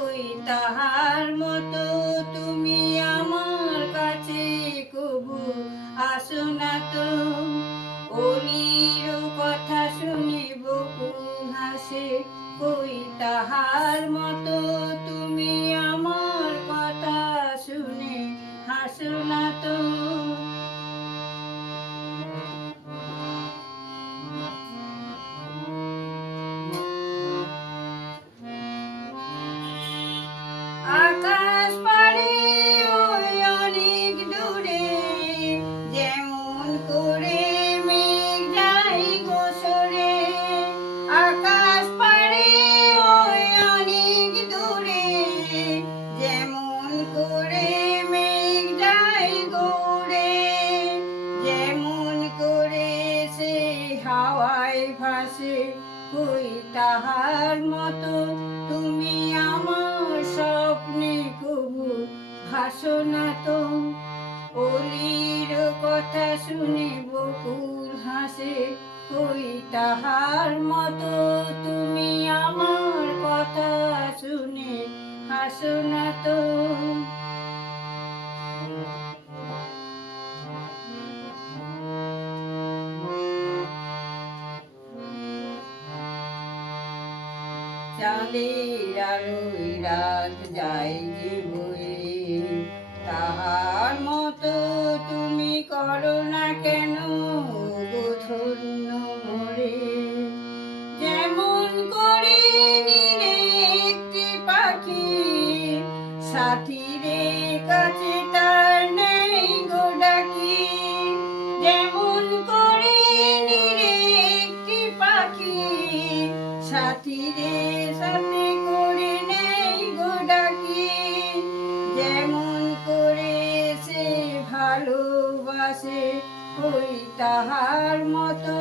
কই তাহার মতো তুমি আমার কাছে কবু। আসো না তো, অলির কথা শুনিব হাসে। কই তাহার মতো ভাসে কই তাহার মতো। তুমি আমার স্বপ্নে কবু ভাসো না তো। অলির কথা শুনে বকুল হাসে কই তাহার মতো। তুমি আমার চাঁদের তাহার মতো তুমি করো না কেন যেমন করে নিরে একটি পাখি, সাথীরে কাছে তার নেই গো ডাকি। যেমন করে সাথে তাহার মতো।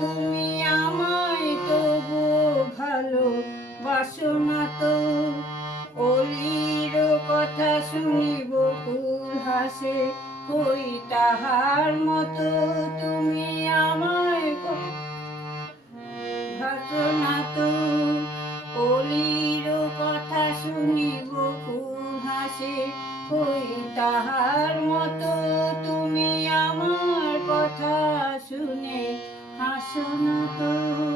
তুমি আমায় তবু ভালো বাসো তো। অলির কথা শুনিব বকুল হাসে কই তাহার মতো। তুমি আমায় ভাসো তো। শুনিব কোন হাসে? ওই তাহার মতো তুমি আমার কথা শুনে হাসো না তো।